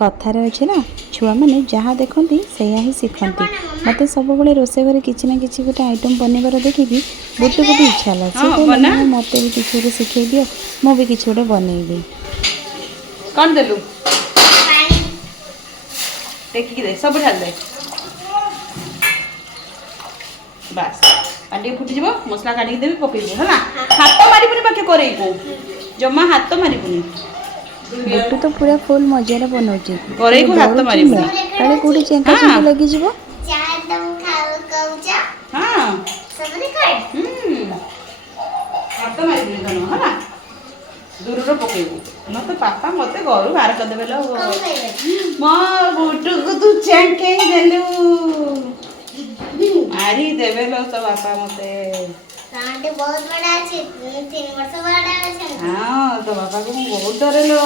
कथार अच्छे ना छुआ मैंने जहाँ देखती से ही शिखती मत सब रोसे घरे किसी ना कि गोटे आइटम बनइबार देखिकी गोटे गोटे इच्छा है सी कहला मत भी किसी गोटे शिखे दियो मु भी किसी गोटे बनइबी कौन देलु देखिए दे सब ढाल दे बस पानी फुटी जीव मसला काटी देवी पकेबू है हाथ मारिबुनी पाखे करे को जमा हाथ मारिबुनी बुटू तो पूरा फुल मजा बनाऊँ करे को हाथ मारिबुनी काले कोडी चेंका चेंका लगी जीवो हां सब देखाय हाथ मारिबुनी धनो है दूर रो पकेबू मत पापा मते घर बाहर कर देबे लो मो बुटू को तू चेंके देलु मारी देबे लो तो पापा मते कांटे बहुत बड़ा আছে 3 वर्ष बड़ा আছে हां तो पापा को बहुत डरेलो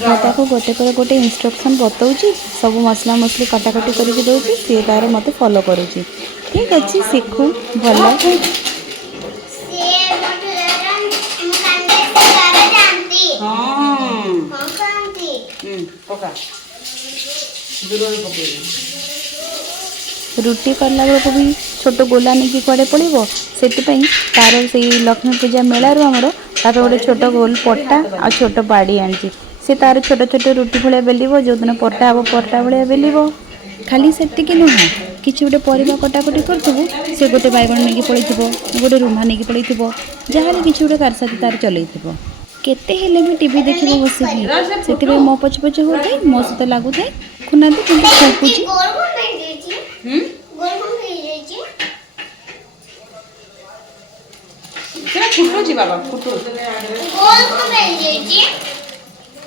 दादा को गोटे पर गोटे इंस्ट्रक्शन बताऊँ सब मसला मसली कटाकटी करके दूसरी सी तार मत फॉलो करुँची ठीक अच्छे शिखु भल रुटी करला बेलू भी छोट गोला नहीं कड़े पड़ो से तार से लक्ष्मी पूजा मेलू आमर तार गोटे छोट गोल पट्टा आ छोट बाड़ी आनी से तार छोट छोट रुटी भाया बेलिव जो दिन पट्टा हम पट्टा भाया बेलिव खाली सेतिक नुह कि गोटे परिवा कटाकटी करूँ से गोटे बैगण नहीं पड़े गोटे रुम्हा नहीं पड़े जहाँ कि गोटे कारसाथी तार चल केते हेले भी टीवी देखिए बसिकी से मो पछ पछ होता मो सहित लगुए खुना फुकुची फुटू जी बाबा फुटू गोल को बेल जेची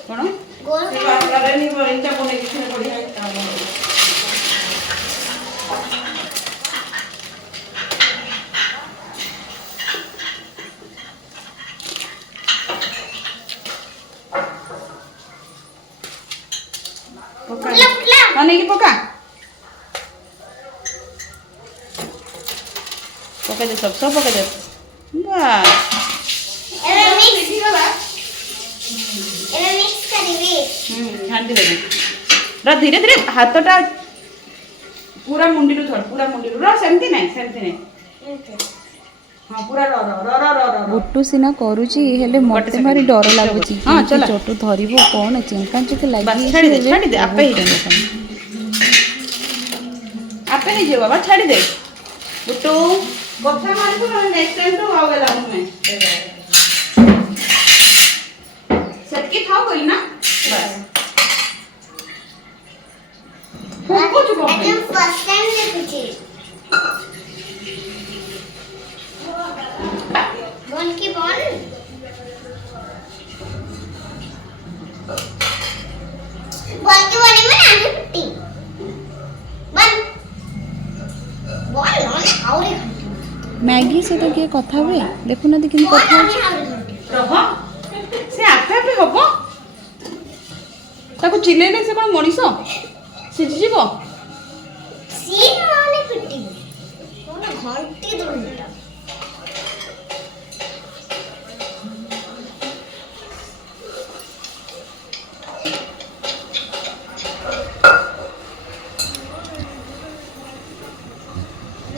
कोन गोल करे नहीं बरिंचा कोने किछने बढ़िया पका नहीं कि पका पका दे सब पका दे बस झांटी देवी रा धीरे धीरे हाथटा पूरा मुंडी रू थोड़ पूरा मुंडी रू रा सेमती नहीं हां पूरा रो रो रो रो रो बुट्टू सिना करूची हेले मते मारी डर लागुची हां चल छोटू धरिबो कोन चिंका चिक लागी छाड़ी दे आपे ही जे बाबा छाड़ी दे बुट्टू कथा मारी को नेक्स्ट टाइम तो आवे लागू में सबके खाओ कोई ना बस कुछ को एकदम फर्स्ट टाइम देखुची बोल की बोल में आगे फुटी बन बोल ना और मैगी से तो किए कथा हुए देखु ना कि कथा रह से आपे आपे हबो ताको चिलेले से कोन मनिसो सिझि जीवो सीन वाले फुटी कोन घंटी दुलटा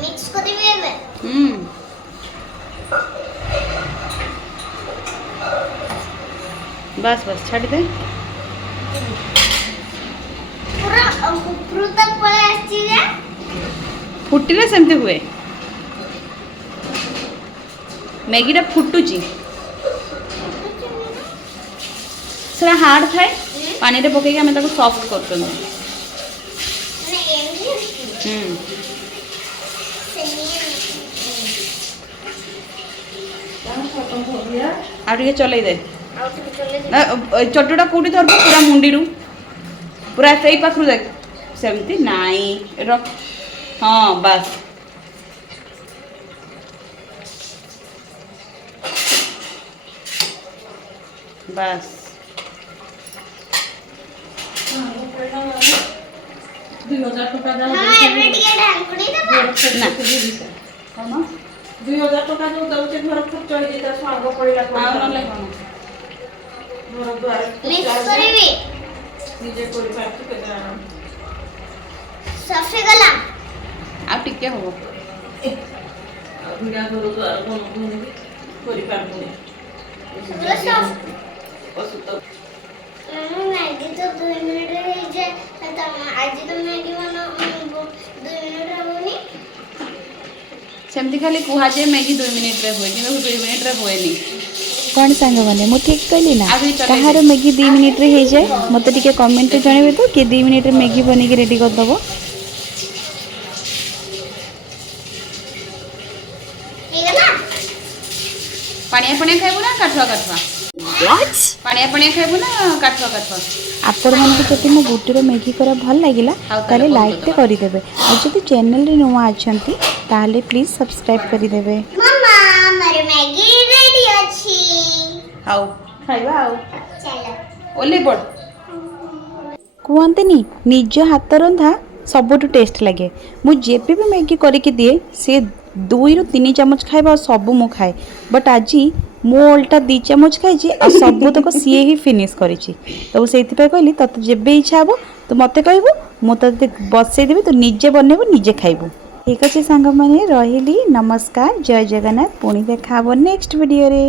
मिक्स कर देबे में बस बस छाड़ी दे पूरा ऊपर तक पळे आछि रे फुटिले सेमते हुए मैगीटा फुटुची सेरा हार्ड थाए पानी रे पके हमें ताको सॉफ्ट करछन माने एमडी आगे चले दे चटुटा कौटी धरब पूरा मुंडी पूरा से पाखु देख सेमती नाई रख हाँ बस बस 2000 टका दाও हां एबे टिके ढाल पड़ी दबा ना कोन 2000 टका जो दउचे घर खर्च होई जेता साग पड़िला आ नले कोन घर द्वार मिक्स करबी ନିଜେ କରିପାରୁଛୁ କେତେ ଆରାମ। ସଫେ ଗଲା ଆଉ ଟିକେ ହବ। ଆଉ ଭିଡ଼ା କରୁଛୁ ଆଉ କ'ଣ କୁହନି କରିପାରୁନି। ପୁରା ସଫ୍ଟ। ଅସୁତ ମ୍ୟାଗି ତ 2 ମିନିଟରେ ହେଇଯାଏ ଆଜି ତ ମ୍ୟାଗି 2 ମିନିଟ ହବନି। ସେମିତି ଖାଲି କୁହାଯାଏ ମ୍ୟାଗି 2 ମିନିଟ୍ରେ ହୁଏ କିନ୍ତୁ 2 ମିନିଟ୍ରେ ହୁଏନି। କ'ଣ ସାଙ୍ଗମାନେ ମୁଁ ଠିକ୍ କହିଲି ନା? ଆଉ ଟିକେ ଚଲେଇ କାହାର ମ୍ୟାଗି 2 ମିନିଟ୍ରେ ହେଇଯାଏ ମୋତେ ଟିକେ କମେଣ୍ଟରେ ଜଣାଇବେ ତ କିଏ 2 ମିନିଟ୍ରେ ମ୍ୟାଗି ବନେଇକି ରେଡ଼ି କରିଦେବ। ହେଇଗଲା ପାଣିଆ ପାଣିଆ ଖାଇବୁ ନା କାଠୁଆ କାଠୁଆ? ପାଣିଆ ପାଣିଆ ଖାଇବୁ ନା କାଠୁଆ କାଠୁଆ? ଆପଣମାନଙ୍କୁ ଯଦି ମୋ ବୁଟିର ମ୍ୟାଗି କରିବା ଭଲ ଲାଗିଲା ଆଉ ତାହେଲେ ବନ୍ଦ ଲାଇକ୍ଟେ କରିଦବା। କରିଦେବେ ଆଉ ଯଦି ଚ୍ୟାନେଲରେ ନୂଆ ଅଛନ୍ତି ତାହେଲେ ପ୍ଲିଜ୍ ସବସ୍କ୍ରାଇବ୍ କରିଦେବେ। ମାମା ଆମର ମ୍ୟାଗି ରେଡି ଅଛି। ହଉ ଖାଇବା ଆଉ ଚାଲ ଓହ୍ଲେଇ ପଡ଼। କୁହନ୍ତିନି ନିଜ ହାତ ରନ୍ଧା ସବୁଠୁ ଟେଷ୍ଟ ଲାଗେ। ମୁଁ ଯେବେ ବି ମ୍ୟାଗି କରିକି ଦିଏ ସେ 2ରୁ 3 ଚାମଚ ଖାଇବା ଆଉ ସବୁ ମୁଁ ଖାଏ। ବଟ୍ ଆଜି ମୁଁ ଓଲଟା 2 ଚାମଚ ଖାଇଛି ଆଉ ସବୁତକ ସିଏ ହିଁ ଫିନିଶ୍ କରିଛି। ତ ମୁଁ ସେଇଥିପାଇଁ କହିଲି ତୋତେ ଯେବେ ଇଚ୍ଛା ହେବ ତୁ ମୋତେ କହିବୁ ମୁଁ ତୋତେ ବସେଇଦେବି ତୁ ନିଜେ ବନେଇବୁ ନିଜେ ଖାଇବୁ। ଠିକ୍ ଅଛି ସାଙ୍ଗମାନେ ରହିଲି ନମସ୍କାର ଜୟ ଜଗନ୍ନାଥ ପୁଣି ଦେଖା ହେବ ନେକ୍ସଟ ଭିଡ଼ିଓରେ।